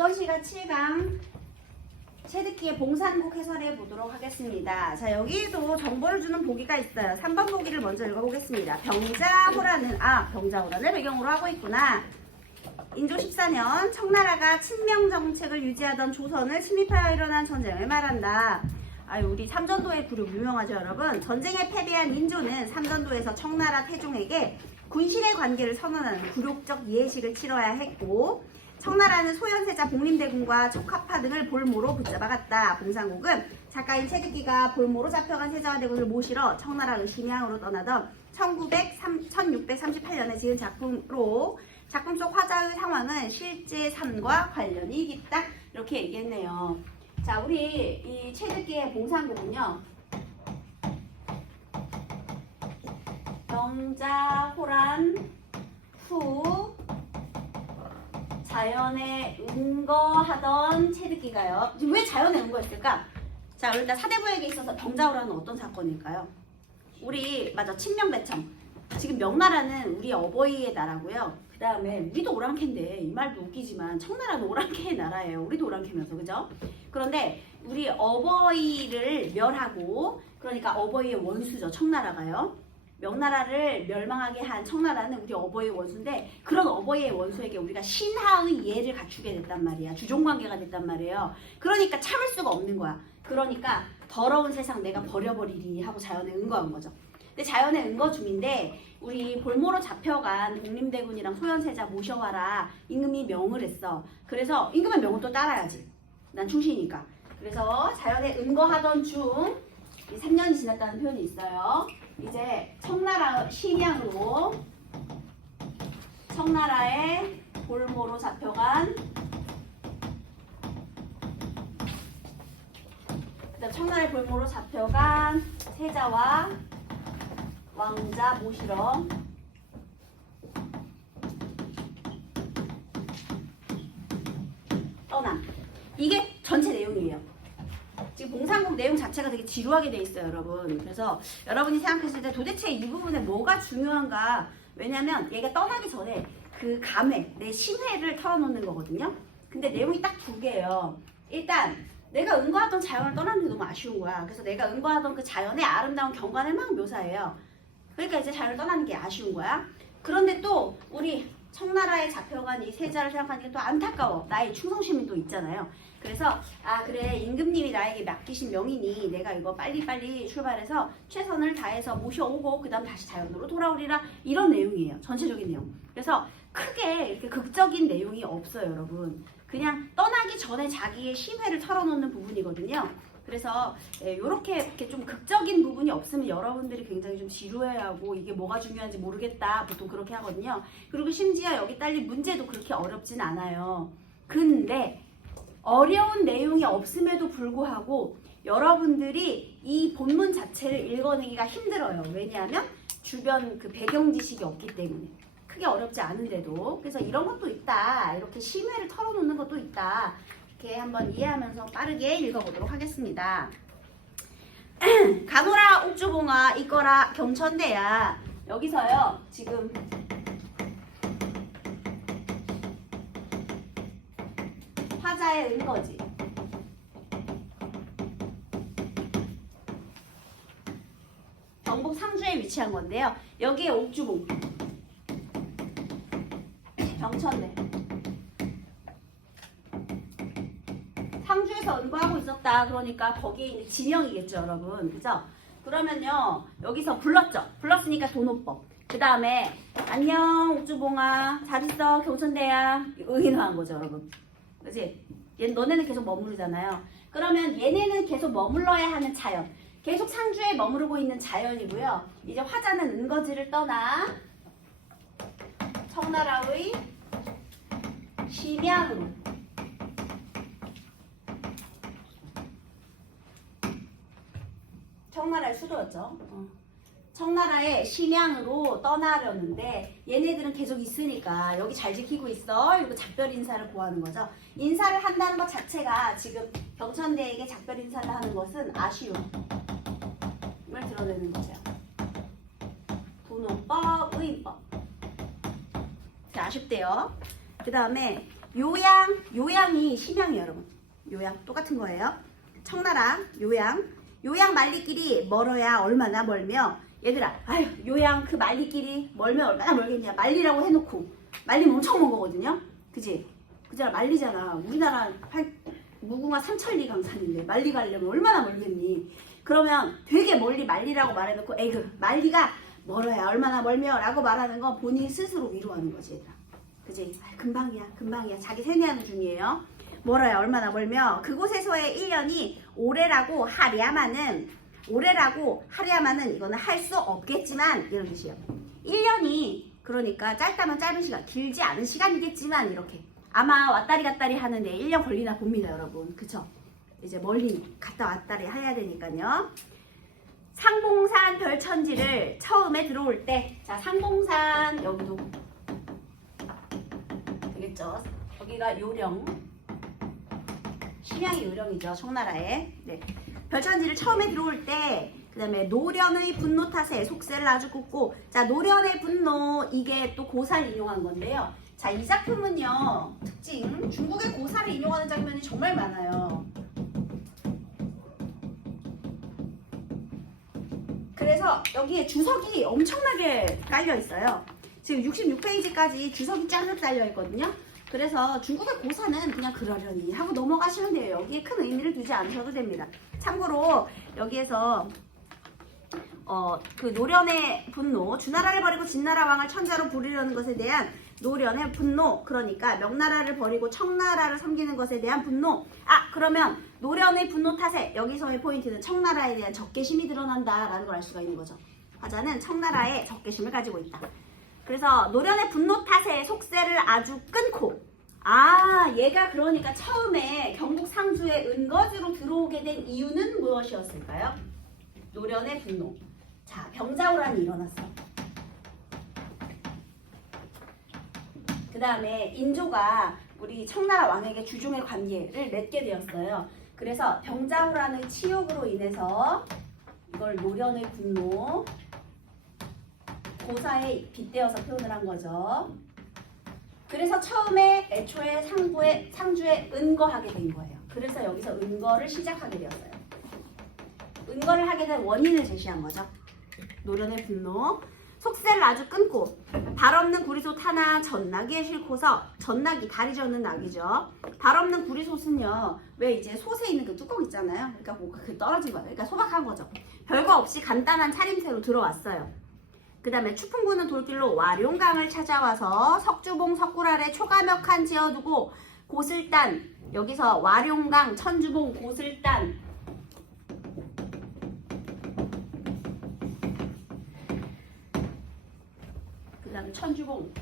도전시간 7강 체득기의 봉산곡 해설해 보도록 하겠습니다. 자, 여기도 정보를 주는 보기가 있어요. 3번 보기를 먼저 읽어보겠습니다. 병자호란을 배경으로 하고 있구나. 인조 14년 청나라가 친명 정책을 유지하던 조선을 침입하여 일어난 전쟁을 말한다. 우리 삼전도의 굴욕 유명하죠, 여러분? 전쟁에 패배한 인조는 삼전도에서 청나라 태종에게 군신의 관계를 선언하는 굴욕적 예식을 치러야 했고, 청나라는 소현세자 복림대군과 척화파 등을 볼모로 붙잡아갔다. 봉산곡은 작가인 체득기가 볼모로 잡혀간 세자와 대군을 모시러 청나라의 심양으로 떠나던 1638년에 지은 작품으로 작품 속 화자의 상황은 실제 삶과 관련이 있다. 이렇게 얘기했네요. 자, 우리 이 체득기의 봉산곡은요, 병자호란 후 자연에 은거하던 체득기가요. 지금 왜 자연에 은거했을까? 자, 일단 사대부에게 있어서 병자호란은 어떤 사건일까요? 우리 맞아, 친명배청. 지금 명나라는 우리 어버이의 나라고요. 그 다음에 우리도 오랑캐인데, 이 말도 웃기지만 청나라는 오랑캐의 나라예요. 우리도 오랑캐면서, 그죠? 그런데 우리 어버이를 멸하고, 그러니까 어버이의 원수죠, 청나라가요. 명나라를 멸망하게 한 청나라는 우리 어버이의 원수인데, 그런 어버이의 원수에게 우리가 신하의 예를 갖추게 됐단 말이야. 주종관계가 됐단 말이에요. 그러니까 참을 수가 없는 거야. 그러니까 더러운 세상 내가 버려버리리 하고 자연에 은거한 거죠. 근데 자연의 은거 중인데, 우리 볼모로 잡혀간 복림대군이랑 소현세자 모셔와라 임금이 명을 했어. 그래서 임금의 명은 또 따라야지. 난 충신이니까. 그래서 자연에 은거하던 중 3년이 지났다는 표현이 있어요. 이제 청나라 심양으로 청나라의 볼모로 잡혀간, 그다음 청나라의 볼모로 잡혀간 세자와 왕자 모시러 떠남. 이게 전체 내용이에요. 지금 봉산곡 내용 자체가 되게 지루하게 돼 있어요, 여러분. 그래서 여러분이 생각했을 때 도대체 이 부분에 뭐가 중요한가? 왜냐면 얘가 떠나기 전에 그 감회, 내 심회를 털어놓는 거거든요. 근데 내용이 딱 두 개예요. 일단 내가 은거하던 자연을 떠나는 게 너무 아쉬운 거야. 그래서 내가 은거하던 그 자연의 아름다운 경관을 막 묘사해요. 그러니까 이제 자연을 떠나는 게 아쉬운 거야. 그런데 또 우리 청나라에 잡혀간 이 세자를 생각하니까 또 안타까워. 나의 충성심이 또 있잖아요. 그래서 그래, 임금님이 나에게 맡기신 명이니 내가 이거 빨리빨리 출발해서 최선을 다해서 모셔오고 그 다음 다시 자연으로 돌아오리라, 이런 내용이에요. 전체적인 내용. 그래서 크게 이렇게 극적인 내용이 없어요, 여러분. 그냥 떠나기 전에 자기의 심회를 털어놓는 부분이거든요. 그래서 이렇게 좀 극적인 부분이 없으면 여러분들이 굉장히 좀 지루해하고 이게 뭐가 중요한지 모르겠다, 보통 그렇게 하거든요. 그리고 심지어 여기 딸린 문제도 그렇게 어렵진 않아요. 근데 어려운 내용이 없음에도 불구하고 여러분들이 이 본문 자체를 읽어내기가 힘들어요. 왜냐하면 주변 그 배경 지식이 없기 때문에. 크게 어렵지 않은데도. 그래서 이런 것도 있다, 이렇게 심회를 털어놓는 것도 있다, 이렇게 한번 이해하면서 빠르게 읽어보도록 하겠습니다. 가노라 옥주봉아 이거라 경천대야. 여기서요, 지금 화자의 은거지. 경북 상주에 위치한 건데요. 여기에 옥주봉, 경천대. 상주에서 은거하고 있었다. 그러니까 거기에 있는 진영이겠죠, 여러분. 그죠? 그러면요, 여기서 불렀죠. 불렀으니까 돈오법. 그 다음에 안녕 옥주봉아 잘 있어 경천대야, 의인화한 거죠, 여러분. 그치? 너네는 계속 머무르잖아요. 그러면 얘네는 계속 머물러야 하는 자연, 계속 상주에 머무르고 있는 자연이고요. 이제 화자는 은거지를 떠나 청나라의 심양으로, 청나라의 수도였죠. 청나라의 심양으로 떠나려는데 얘네들은 계속 있으니까 여기 잘 지키고 있어, 이거 작별 인사를 구하는 거죠. 인사를 한다는 것 자체가 지금 경천대에게 작별 인사를 하는 것은 아쉬움을 드러내는 거죠. 분호법, 의인법. 아쉽대요. 그 다음에 요양이 심양이에요, 여러분. 요양 똑같은 거예요. 청나라 요양 말리길이 멀어야 얼마나 멀며, 얘들아, 아유, 요양 그 말리길이 멀면 얼마나 멀겠냐. 말리라고 해놓고 말리면 엄청 먼 거거든요. 그지? 그잖아, 말리잖아. 우리나라 무궁화 삼천리 강산인데 말리 가려면 얼마나 멀겠니? 그러면 되게 멀리 말리라고 말해놓고 에이 그 말리가 멀어야 얼마나 멀며 라고 말하는 건 본인 스스로 위로하는 거지, 얘들아. 그지? 아, 금방이야. 자기 세뇌하는 중이에요. 멀어야 얼마나 멀며 그곳에서의 1년이 오래라고 하랴마는 이거는 할 수 없겠지만 이런 뜻이에요. 1년이 그러니까 짧다면 짧은 시간, 길지 않은 시간이겠지만 이렇게 아마 왔다리 갔다리 하는데 1년 걸리나 봅니다, 여러분. 그쵸? 이제 멀리 갔다 왔다리 해야 되니까요. 상봉산 별천지를 처음에 들어올 때, 자, 상봉산 여기도 되겠죠? 여기가 요령, 심양이 요령이죠, 청나라에. 네. 별천지를 처음에 들어올 때, 그 다음에 노련의 분노 탓에 속세를 아주 굽고, 자, 노련의 분노, 이게 또 고사를 인용한 건데요. 자, 이 작품은요, 특징, 중국의 고사를 인용하는 장면이 정말 많아요. 그래서 여기에 주석이 엄청나게 깔려 있어요. 지금 66페이지까지 주석이 쫙 달려 있거든요. 그래서 중국의 고사는 그냥 그러려니 하고 넘어가시면 돼요. 여기에 큰 의미를 두지 않으셔도 됩니다. 참고로 여기에서 그 노련의 분노, 주나라를 버리고 진나라 왕을 천자로 부리려는 것에 대한 노련의 분노, 그러니까 명나라를 버리고 청나라를 섬기는 것에 대한 분노. 그러면 노련의 분노 탓에 여기서의 포인트는 청나라에 대한 적개심이 드러난다라는 걸 알 수가 있는 거죠. 화자는 청나라에 적개심을 가지고 있다. 그래서 노련의 분노 탓에 속세를 아주 끊고, 얘가 그러니까 처음에 경북 상주의 은거지로 들어오게 된 이유는 무엇이었을까요? 노련의 분노. 자, 병자호란이 일어났어. 그 다음에 인조가 우리 청나라 왕에게 주종의 관계를 맺게 되었어요. 그래서 병자호란의 치욕으로 인해서 이걸 노련의 분노, 고사에 빗대어서 표현을 한 거죠. 그래서 처음에 애초에 상주에 은거하게 된 거예요. 그래서 여기서 은거를 시작하게 되었어요. 은거를 하게 된 원인을 제시한 거죠. 노련의 분노. 속세를 아주 끊고 발 없는 구리솥 하나 전나기에 싣고서, 전나기 다리 저는 낙이죠. 발 없는 구리솥은요, 왜 이제 솥에 있는 그 뚜껑 있잖아요. 그러니까 뭐 그 떨어진 거예요. 그러니까 소박한 거죠. 별거 없이 간단한 차림새로 들어왔어요. 그 다음에 추풍 부는 돌길로 와룡강을 찾아와서 석주봉 석굴 아래 초가벽한 지어두고 고슬단, 여기서 와룡강, 천주봉, 고슬단, 그 다음에 천주봉,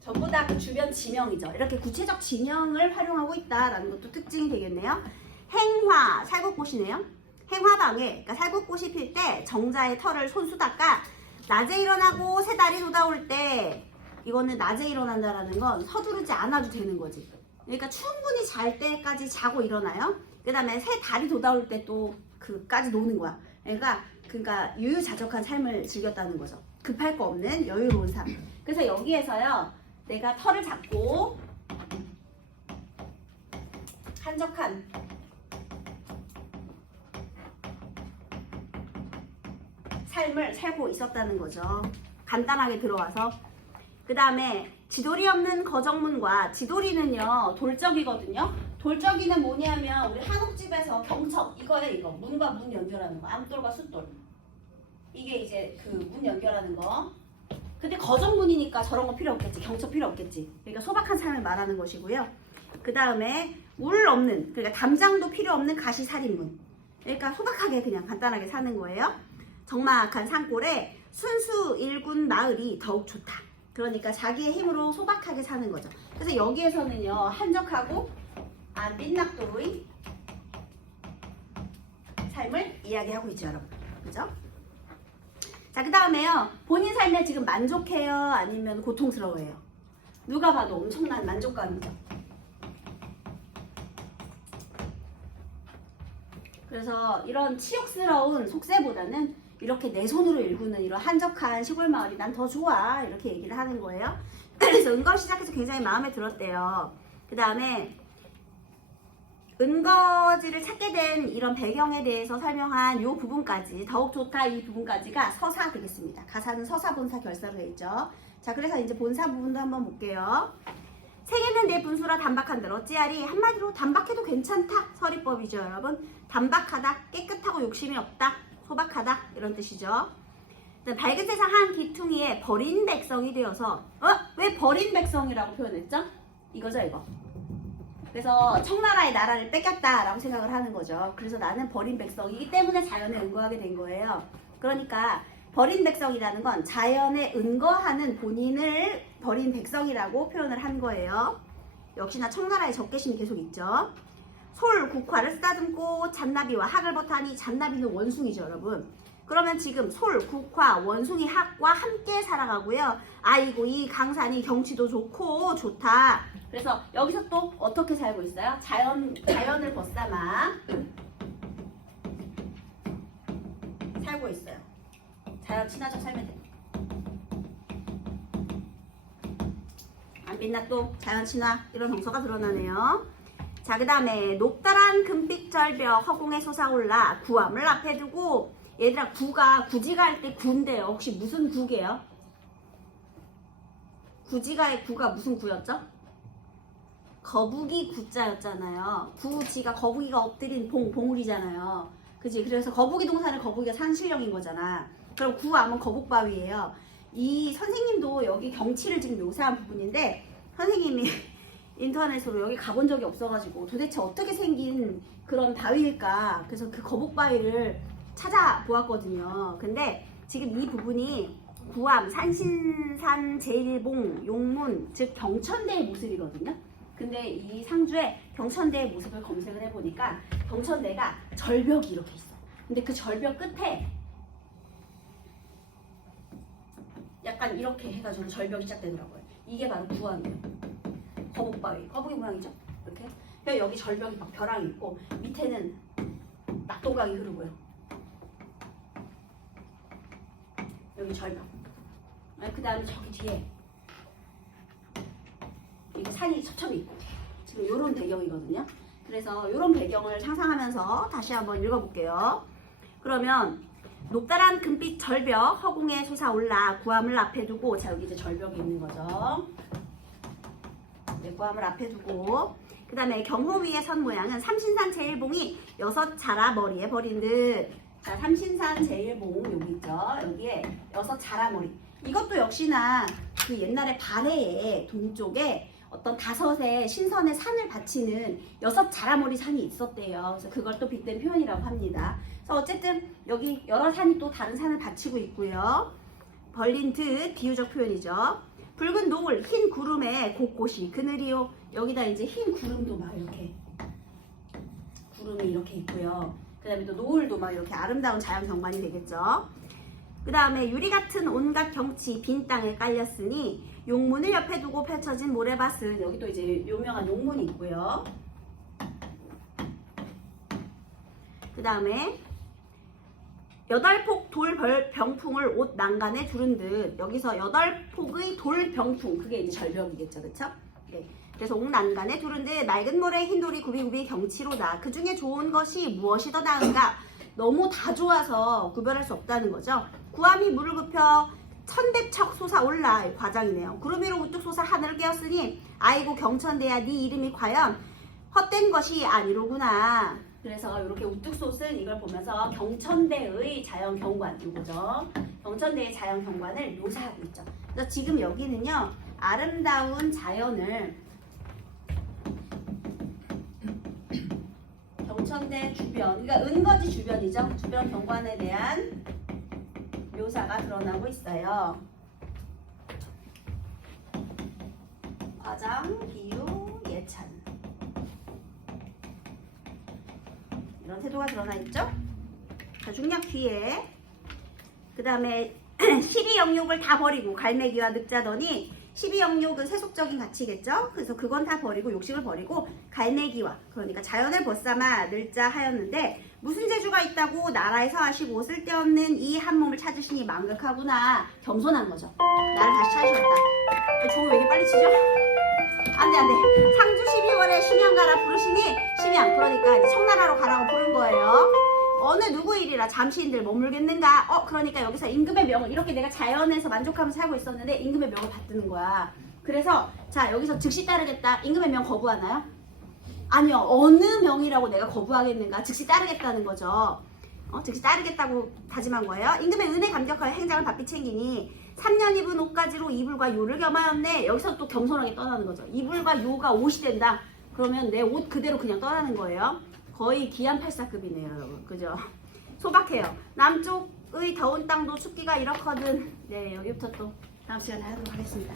전부 다 그 주변 지명이죠. 이렇게 구체적 지명을 활용하고 있다라는 것도 특징이 되겠네요. 행화, 살구꽃이네요. 행화방에, 그러니까 살구꽃이 필 때 정자의 털을 손수 닦아 낮에 일어나고 새 달이 돋아올 때, 이거는 낮에 일어난다라는 건 서두르지 않아도 되는 거지. 그러니까 충분히 잘 때까지 자고 일어나요. 그 다음에 새 달이 돋아올 때 또 그까지 노는 거야. 그러니까 유유자적한 삶을 즐겼다는 거죠. 급할 거 없는 여유로운 삶. 그래서 여기에서요, 내가 털을 잡고 한적한 삶을 살고 있었다는 거죠. 간단하게 들어와서. 그 다음에 지돌이 없는 거정문과, 지돌이는요 돌적이거든요. 돌적이는 뭐냐면 우리 한옥집에서 경첩, 이거예요. 이거 문과 문 연결하는 거, 암돌과 숫돌, 이게 이제 그 문 연결하는 거. 근데 거정문이니까 저런 거 필요 없겠지, 경첩 필요 없겠지. 그러니까 소박한 삶을 말하는 것이고요. 그 다음에 울 없는, 그러니까 담장도 필요 없는 가시살인문, 그러니까 소박하게 그냥 간단하게 사는 거예요. 적막한 산골에 순수 일군 마을이 더욱 좋다. 그러니까 자기의 힘으로 소박하게 사는 거죠. 그래서 여기에서는요, 한적하고 민낙도의 삶을 이야기하고 있죠, 여러분. 그죠? 자, 그 다음에요, 본인 삶에 지금 만족해요? 아니면 고통스러워해요? 누가 봐도 엄청난 만족감이죠. 그래서 이런 치욕스러운 속세보다는 이렇게 내 손으로 일구는 이런 한적한 시골 마을이 난 더 좋아 이렇게 얘기를 하는 거예요. 그래서 은거 시작해서 굉장히 마음에 들었대요. 그 다음에 은거지를 찾게 된 이런 배경에 대해서 설명한 이 부분까지 더욱 좋다 이 부분까지가 서사 되겠습니다. 가사는 서사 본사 결사로 되어 있죠. 자, 그래서 이제 본사 부분도 한번 볼게요. 세계는 내 분수라 단박한들 어찌하리. 한마디로 단박해도 괜찮다 서리법이죠 여러분. 단박하다, 깨끗하고 욕심이 없다, 소박하다 이런 뜻이죠. 밝은 세상 한 기퉁이에 버린 백성이 되어서 왜 버린 백성이라고 표현했죠? 이거죠 이거. 그래서 청나라의 나라를 뺏겼다라고 생각을 하는 거죠. 그래서 나는 버린 백성이기 때문에 자연에 은거하게 된 거예요. 그러니까 버린 백성이라는 건 자연에 은거하는 본인을 버린 백성이라고 표현을 한 거예요. 역시나 청나라의 적개심이 계속 있죠. 솔, 국화를 쓰다듬고 잔나비와 학을 버타니. 잔나비는 원숭이죠 여러분. 그러면 지금 솔, 국화, 원숭이, 학과 함께 살아가고요. 아이고 이 강산이 경치도 좋고 좋다. 그래서 여기서 또 어떻게 살고 있어요? 자연을 벗삼아 살고 있어요. 자연 친화적 삶에 대해. 안 빛나 또 자연 친화 이런 정서가 드러나네요. 자, 그 다음에 높다란 금빛 절벽 허공에 솟아올라 구암을 앞에 두고. 얘들아 구가 구지가 할 때 구인데요. 혹시 무슨 구게요? 구지가의 구가 무슨 구였죠? 거북이 구자였잖아요. 구지가 거북이가 엎드린 봉우리잖아요. 그치? 그래서 거북이 동산은 거북이가 산신령인 거잖아. 그럼 구암은 거북바위예요. 이 선생님도 여기 경치를 지금 묘사한 부분인데 선생님이 인터넷으로 여기 가본 적이 없어가지고 도대체 어떻게 생긴 그런 바위일까? 그래서 그 거북바위를 찾아보았거든요. 근데 지금 이 부분이 구암, 산신산, 제일봉, 용문, 즉 경천대의 모습이거든요. 근데 이 상주에 경천대의 모습을 검색을 해보니까 경천대가 절벽이 이렇게 있어요. 근데 그 절벽 끝에 약간 이렇게 해가지고 절벽이 시작되더라고요. 이게 바로 구암이에요. 거북바위, 거북이 모양이죠? 이렇게. 그래서 여기 절벽이 막 벼랑이 있고 밑에는 낙동강이 흐르고요. 여기 절벽. 그 다음에 저기 뒤에 이게 산이 첩첩이 있고 지금 이런 배경이거든요. 그래서 이런 배경을 상상하면서 다시 한번 읽어볼게요. 그러면 높다란 금빛 절벽 허공에 솟아올라 구암을 앞에 두고. 자, 여기 이제 절벽이 있는 거죠. 네, 구암을 앞에 두고. 그 다음에 경호 위에 선 모양은 삼신산 제일봉이 6자라 머리에 버린 듯. 자, 삼신산 제일봉 여기 있죠. 여기에 6자라 머리. 이것도 역시나 그 옛날에 발해에 동쪽에 어떤 5의 신선의 산을 바치는 6자라 머리 산이 있었대요. 그래서 그걸 또 빗댄 표현이라고 합니다. 그래서 어쨌든 여기 여러 산이 또 다른 산을 바치고 있고요. 벌린 듯 비유적 표현이죠. 붉은 노을, 흰 구름에 곳곳이 그늘이요. 여기다 이제 흰 구름도 막 이렇게 구름이 이렇게 있고요. 그 다음에 또 노을도 막 이렇게 아름다운 자연 경관이 되겠죠. 그 다음에 유리 같은 온갖 경치 빈 땅에 깔렸으니 용문을 옆에 두고 펼쳐진 모래밭은. 여기 또 이제 유명한 용문이 있고요. 그 다음에 8폭 돌 병풍을 옷 난간에 두른 듯. 여기서 8폭의 돌 병풍, 그게 이제 절벽이겠죠, 그쵸? 네. 그래서 옥 난간에 두른 듯 맑은 모래 흰돌이 구비구비 경치로다. 그 중에 좋은 것이 무엇이 더 나은가? 너무 다 좋아서 구별할 수 없다는 거죠. 구암이 물을 굽혀 천대척 솟아올라. 과장이네요. 구름 위로 우뚝 솟아 하늘을 깨었으니 아이고 경천대야 네 이름이 과연 헛된 것이 아니로구나. 그래서 이렇게 우뚝 솟은 이걸 보면서 경천대의 자연 경관, 이거죠. 경천대의 자연 경관을 묘사하고 있죠. 그래서 지금 여기는요, 아름다운 자연을 경천대 주변, 그러니까 은거지 주변이죠. 주변 경관에 대한 묘사가 드러나고 있어요. 과장, 비유, 예찬. 이런 태도가 드러나 있죠. 자, 중략 뒤에 그 다음에 시리 영욕을 다 버리고 갈매기와 늑자더니 12영욕은 세속적인 가치겠죠. 그래서 그건 다 버리고 욕심을 버리고 갈매기와 그러니까 자연을 벗삼아 늘자 하였는데 무슨 재주가 있다고 나라에서 하시고 쓸데없는 이 한 몸을 찾으시니 망극하구나. 겸손한 거죠. 나를 다시 찾으셨다. 종이 왜 이렇게 빨리 치죠? 안돼 안돼. 상주 12월에 심양가라 부르시니 심양 그러니까 이제 청나라로 가라고 부른 거예요. 어느 누구 일이라 잠시인들 머물겠는가? 그러니까 여기서 임금의 명을 이렇게 내가 자연에서 만족하면서 살고 있었는데 임금의 명을 받드는 거야. 그래서 자 여기서 즉시 따르겠다. 임금의 명 거부하나요? 아니요. 어느 명이라고 내가 거부하겠는가? 즉시 따르겠다는 거죠. 즉시 따르겠다고 다짐한 거예요. 임금의 은혜 감격하여 행장을 바삐 챙기니 3년 입은 옷가지로 이불과 요를 겸하였네. 여기서 또 겸손하게 떠나는 거죠. 이불과 요가 옷이 된다. 그러면 내 옷 그대로 그냥 떠나는 거예요. 거의 기안84급이네요, 여러분. 그죠? 소박해요. 남쪽의 더운 땅도 춥기가 이렇거든. 네, 여기부터 또 다음 시간에 하도록 하겠습니다.